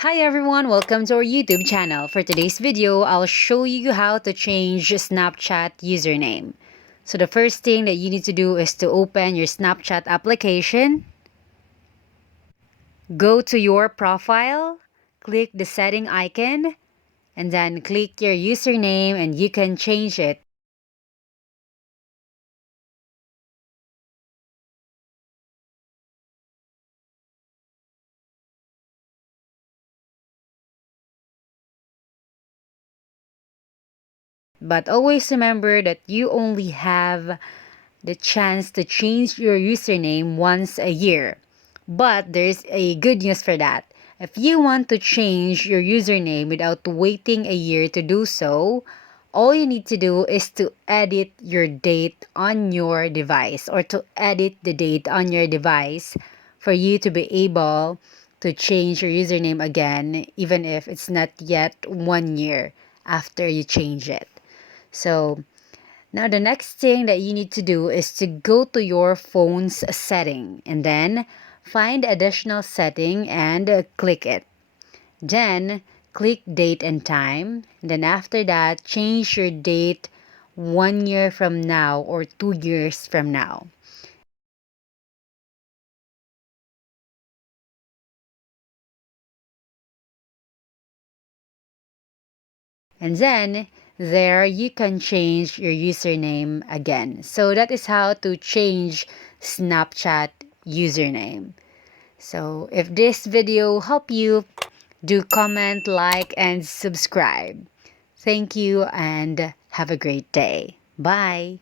Hi everyone, welcome to our YouTube channel. For today's video, I'll show you how to change Snapchat username. So the first thing that you need to do is to open your Snapchat application. Go to your profile, click the setting icon, and then click your username and you can change it. But always remember that you only have the chance to change your username once a year. But there's a good news for that. If you want to change your username without waiting a year to do so, all you need to do is to edit your date on your device or to edit the date on your device for you to be able to change your username again, even if it's not yet 1 year after you change it. So now the next thing that you need to do is to go to your phone's setting and then find additional setting and click it. Then click date and time. Then after that, change your date 1 year from now or 2 years from now. And then there you can change your username again. So that is how to change Snapchat username. So if this video helped you, do comment, like, and subscribe. Thank you and have a great day. Bye.